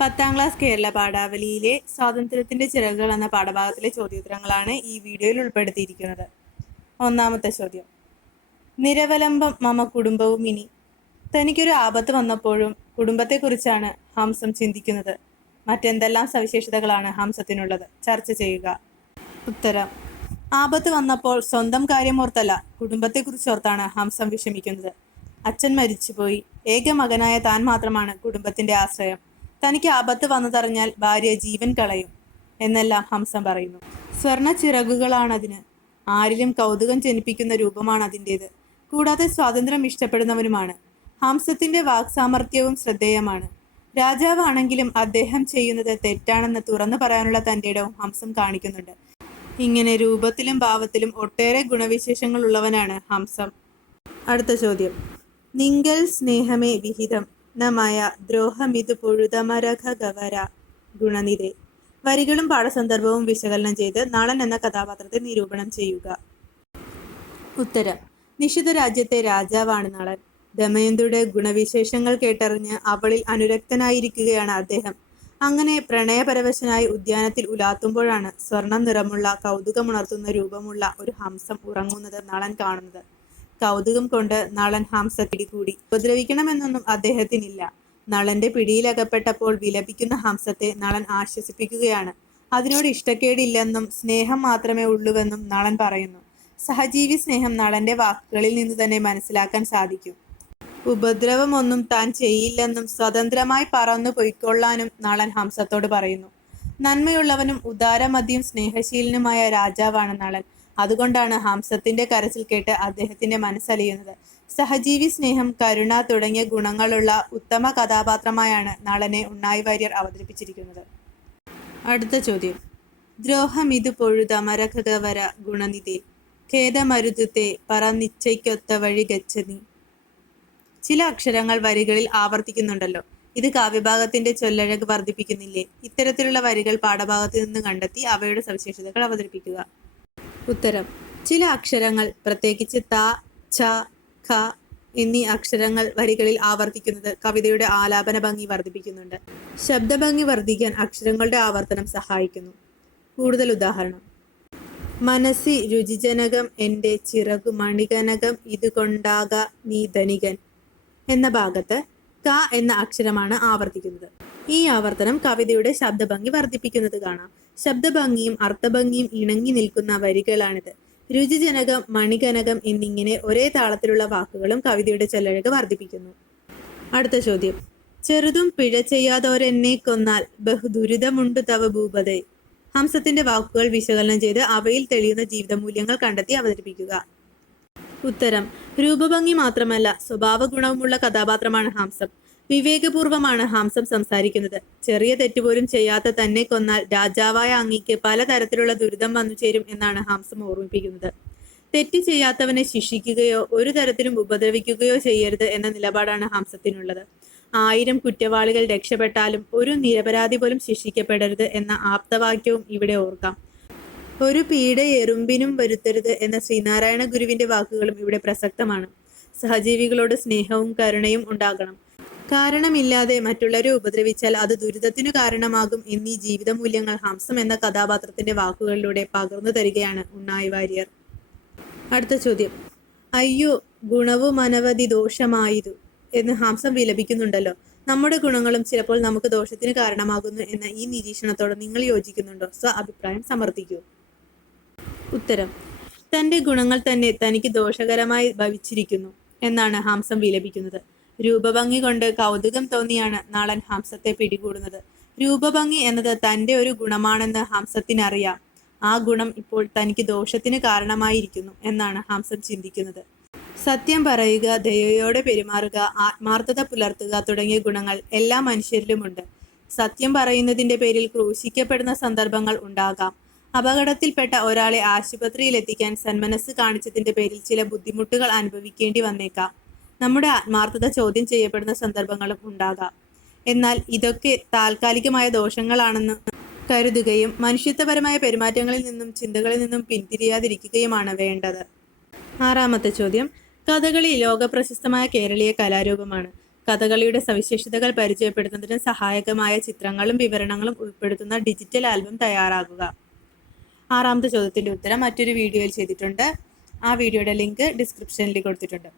പത്താം ക്ലാസ് കേരള പാഠാവലിയിലെ സ്വാതന്ത്ര്യത്തിന്റെ ചിറകുകൾ എന്ന പാഠഭാഗത്തിലെ ചോദ്യോത്തരങ്ങളാണ് ഈ വീഡിയോയിൽ ഉൾപ്പെടുത്തിയിരിക്കുന്നത്. ഒന്നാമത്തെ ചോദ്യം. നിരവലംബം മമ കുടുംബവും ഇനി. തനിക്കൊരു ആപത്ത് വന്നപ്പോഴും കുടുംബത്തെക്കുറിച്ചാണ് ഹംസം ചിന്തിക്കുന്നത്. മറ്റെന്തെല്ലാം സവിശേഷതകളാണ് ഹംസത്തിനുള്ളത്? ചർച്ച ചെയ്യുക. ഉത്തരം. ആപത്ത് വന്നപ്പോൾ സ്വന്തം കാര്യം ഓർത്തല്ല കുടുംബത്തെക്കുറിച്ച് ഓർത്താണ് ഹംസം വിഷമിക്കുന്നത്. അച്ഛൻ മരിച്ചുപോയി. ഏക മകനായ താൻ മാത്രമാണ് കുടുംബത്തിന്റെ ആശ്രയം. തനിക്ക് ആപത്ത് വന്നതറിഞ്ഞാൽ ഭാര്യ ജീവൻ കളയും എന്നെല്ലാം ഹംസം പറയുന്നു. സ്വർണ ചിറകുകളാണതിന്. ആരിലും കൗതുകം ജനിപ്പിക്കുന്ന രൂപമാണ് അതിന്റേത് കൂടാതെ സ്വാതന്ത്ര്യം ഇഷ്ടപ്പെടുന്നവനുമാണ്. ഹംസത്തിന്റെ വാക്സാമർത്ഥ്യവും ശ്രദ്ധേയമാണ്. രാജാവാണെങ്കിലും അദ്ദേഹം ചെയ്യുന്നത് തെറ്റാണെന്ന് തുറന്നു പറയാനുള്ള തന്റെ ഇടവും ഹംസം കാണിക്കുന്നുണ്ട്. ഇങ്ങനെ രൂപത്തിലും ഭാവത്തിലും ഒട്ടേറെ ഗുണവിശേഷങ്ങളുള്ളവനാണ് ഹംസം. അടുത്ത ചോദ്യം. നിങ്കൽ സ്നേഹമേ വിഹിതം. നമായ ദ്രോഹമിതു പുഴുതമരഘ ഗവര ഗുണനിധേ. വരികളും പാഠസന്ദർഭവും വിശകലനം ചെയ്ത് നാളൻ എന്ന കഥാപാത്രത്തെ നിരൂപണം ചെയ്യുക. ഉത്തരം. നിഷിത രാജ്യത്തെ രാജാവാണ് നാളൻ. ദമയന്തിയുടെ ഗുണവിശേഷങ്ങൾ കേട്ടറിഞ്ഞ് അവളിൽ അനുരക്തനായിരിക്കുകയാണ് അദ്ദേഹം. അങ്ങനെ പ്രണയപരവശനായി ഉദ്യാനത്തിൽ ഉലാത്തുമ്പോഴാണ് സ്വർണം നിറമുള്ള കൗതുകമുണർത്തുന്ന രൂപമുള്ള ഒരു ഹംസം ഉറങ്ങുന്നത് നളൻ കാണുന്നത്. കൗതുകം കൊണ്ട് നളൻ ഹംസ പിടികൂടി. ഉപദ്രവിക്കണമെന്നൊന്നും അദ്ദേഹത്തിനില്ല. നളന്റെ പിടിയിലകപ്പെട്ടപ്പോൾ വിലപിക്കുന്ന ഹംസത്തെ നളൻ ആശ്വസിപ്പിക്കുകയാണ്. അതിനോട് ഇഷ്ടക്കേടില്ലെന്നും സ്നേഹം മാത്രമേ ഉള്ളൂവെന്നും നളൻ പറയുന്നു. സഹജീവി സ്നേഹം നളന്റെ വാക്കുകളിൽ നിന്ന് തന്നെ മനസ്സിലാക്കാൻ സാധിക്കും. ഉപദ്രവമൊന്നും താൻ ചെയ്യില്ലെന്നും സ്വതന്ത്രമായി പറന്നു പൊയ്ക്കൊള്ളാനും നളൻ ഹംസത്തോട് പറയുന്നു. നന്മയുള്ളവനും ഉദാരമതിയും സ്നേഹശീലനുമായ രാജാവാണ് നളൻ. അതുകൊണ്ടാണ് ഹംസത്തിന്റെ കരച്ചിൽ കേട്ട് അദ്ദേഹത്തിന്റെ മനസ്സലിയുന്നത്. സഹജീവി സ്നേഹം കരുണ തുടങ്ങിയ ഗുണങ്ങളുള്ള ഉത്തമ കഥാപാത്രമായാണ് നളനെ ഉണ്ണായി വാര്യർ അവതരിപ്പിച്ചിരിക്കുന്നത്. അടുത്ത ചോദ്യം. ദ്രോഹം ദ്രോഹമിതു പൊഴുതമരഖവര ഗുണനിധി. ഖേദമരുതത്തെ പറ നിശ്ചയ്ക്കൊത്ത വഴി ഗച്ഛതി ചില അക്ഷരങ്ങൾ വരികളിൽ ആവർത്തിക്കുന്നുണ്ടല്ലോ. ഇത് കാവ്യഭാഗത്തിന്റെ ചൊല്ലഴക് വർദ്ധിപ്പിക്കുന്നില്ലേ? ഇത്തരത്തിലുള്ള വരികൾ പാഠഭാഗത്ത് നിന്ന് കണ്ടെത്തി അവയുടെ സവിശേഷതകൾ അവതരിപ്പിക്കുക. ഉത്തരം. ചില അക്ഷരങ്ങൾ പ്രത്യേകിച്ച് ത ഛ ഖ എന്നീ അക്ഷരങ്ങൾ വരികളിൽ ആവർത്തിക്കുന്നത് കവിതയുടെ ആലാപന ഭംഗി വർദ്ധിപ്പിക്കുന്നുണ്ട്. ശബ്ദഭംഗി വർദ്ധിക്കാൻ അക്ഷരങ്ങളുടെ ആവർത്തനം സഹായിക്കുന്നു. കൂടുതൽ ഉദാഹരണം. മനസ്സി രുചിജനകം എന്റെ ചിറകു മണികനകം ഇതുകൊണ്ടാക നീ ധനികൻ എന്ന ഭാഗത്ത് ക എന്ന അക്ഷരമാണ് ആവർത്തിക്കുന്നത്. ഈ ആവർത്തനം കവിതയുടെ ശബ്ദഭംഗി വർദ്ധിപ്പിക്കുന്നത് കാണാം. ശബ്ദഭംഗിയും അർത്ഥഭംഗിയും ഇണങ്ങി നിൽക്കുന്ന വരികളാണിത്. രുചിജനകം മണികനകം എന്നിങ്ങനെ ഒരേ താളത്തിലുള്ള വാക്കുകളും കവിതയുടെ ചെല്ലഴക് വർദ്ധിപ്പിക്കുന്നു. അടുത്ത ചോദ്യം. ചെറുതും പിഴ ചെയ്യാതോരെന്നെ കൊന്നാൽ ബഹുദുരിതമുണ്ട് തവ ഭൂപതേ. ഹംസത്തിന്റെ വാക്കുകൾ വിശകലനം ചെയ്ത് അവയിൽ തെളിയുന്ന ജീവിത മൂല്യങ്ങൾ കണ്ടെത്തി അവതരിപ്പിക്കുക. ഉത്തരം. രൂപഭംഗി മാത്രമല്ല സ്വഭാവ ഗുണവുമുള്ള കഥാപാത്രമാണ് ഹാംസം. വിവേകപൂർവമാണ് ഹാംസം സംസാരിക്കുന്നത്. ചെറിയ തെറ്റുപോലും ചെയ്യാത്ത തന്നെ കൊന്നാൽ രാജാവായ അങ്ങയ്ക്ക് പലതരത്തിലുള്ള ദുരിതം വന്നു ചേരും എന്നാണ് ഹാംസം ഓർമ്മിപ്പിക്കുന്നത്. തെറ്റ് ചെയ്യാത്തവനെ ശിക്ഷിക്കുകയോ ഒരു തരത്തിലും ഉപദ്രവിക്കുകയോ ചെയ്യരുത് എന്ന നിലപാടാണ് ഹാംസത്തിനുള്ളത്. ആയിരം കുറ്റവാളികൾ രക്ഷപ്പെട്ടാലും ഒരു നിരപരാധി പോലും ശിക്ഷിക്കപ്പെടരുത് എന്ന ആപ്തവാക്യവും ഇവിടെ ഓർക്കാം. ഒരു പീഡ എറുമ്പിനും വരുത്തരുത് എന്ന ശ്രീനാരായണ ഗുരുവിന്റെ വാക്കുകളും ഇവിടെ പ്രസക്തമാണ്. സഹജീവികളോട് സ്നേഹവും കരുണയും ഉണ്ടാകണം. കാരണമില്ലാതെ മറ്റുള്ളവരെ ഉപദ്രവിച്ചാൽ അത് ദുരിതത്തിനു കാരണമാകും എന്നീ ജീവിത മൂല്യങ്ങൾ ഹംസം എന്ന കഥാപാത്രത്തിന്റെ വാക്കുകളിലൂടെ പകർന്നു തരികയാണ് ഉണ്ണായി വാര്യർ. അടുത്ത ചോദ്യം. അയ്യോ ഗുണവും അനവധി ദോഷമായതു എന്ന് ഹംസം വിലപിക്കുന്നുണ്ടല്ലോ. നമ്മുടെ ഗുണങ്ങളും ചിലപ്പോൾ നമുക്ക് ദോഷത്തിന് കാരണമാകുന്നു എന്ന ഈ നിരീക്ഷണത്തോട് നിങ്ങൾ യോജിക്കുന്നുണ്ടോ? സ്വ അഭിപ്രായം സമർത്ഥിക്കൂ. ഉത്തരം. തന്റെ ഗുണങ്ങൾ തന്നെ തനിക്ക് ദോഷകരമായി ഭവിച്ചിരിക്കുന്നു എന്നാണ് ഹംസം വിലപിക്കുന്നത്. രൂപഭംഗി കൊണ്ട് കൗതുകം തോന്നിയാണ് നാളൻ ഹാംസത്തെ പിടികൂടുന്നത്. രൂപഭംഗി എന്നത് തന്റെ ഒരു ഗുണമാണെന്ന് ഹംസത്തിനറിയാം. ആ ഗുണം ഇപ്പോൾ തനിക്ക് ദോഷത്തിന് കാരണമായിരിക്കുന്നു എന്നാണ് ഹംസം ചിന്തിക്കുന്നത്. സത്യം പറയുക ദയയോടെ പെരുമാറുക ആത്മാർത്ഥത പുലർത്തുക തുടങ്ങിയ ഗുണങ്ങൾ എല്ലാ മനുഷ്യരിലുമുണ്ട്. സത്യം പറയുന്നതിന്റെ പേരിൽ ക്രൂശിക്കപ്പെടുന്ന സന്ദർഭങ്ങൾ ഉണ്ടാകാം. അപകടത്തിൽപ്പെട്ട ഒരാളെ ആശുപത്രിയിൽ എത്തിക്കാൻ സന്മനസ് കാണിച്ചതിന്റെ പേരിൽ ചില ബുദ്ധിമുട്ടുകൾ അനുഭവിക്കേണ്ടി വന്നേക്കാം. നമ്മുടെ ആത്മാർത്ഥത ചോദ്യം ചെയ്യപ്പെടുന്ന സന്ദർഭങ്ങളും ഉണ്ടാകാം. എന്നാൽ ഇതൊക്കെ താൽക്കാലികമായ ദോഷങ്ങളാണെന്ന് കരുതുകയും മനുഷ്യത്വപരമായ പെരുമാറ്റങ്ങളിൽ നിന്നും ചിന്തകളിൽ നിന്നും പിന്തിരിയാതിരിക്കുകയുമാണ് വേണ്ടത്. ആറാമത്തെ ചോദ്യം. കഥകളി ലോകപ്രശസ്തമായ കേരളീയ കലാരൂപമാണ്. കഥകളിയുടെ സവിശേഷതകൾ പരിചയപ്പെടുത്തുന്നതിന് സഹായകമായ ചിത്രങ്ങളും വിവരണങ്ങളും ഉൾപ്പെടുത്തുന്ന ഡിജിറ്റൽ ആൽബം തയ്യാറാക്കുക. ആറാമത്തെ ചോദ്യത്തിന്റെ ഉത്തരം മറ്റൊരു വീഡിയോയിൽ ചെയ്തിട്ടുണ്ട്. ആ വീഡിയോയുടെ ലിങ്ക് ഡിസ്ക്രിപ്ഷനിൽ കൊടുത്തിട്ടുണ്ട്.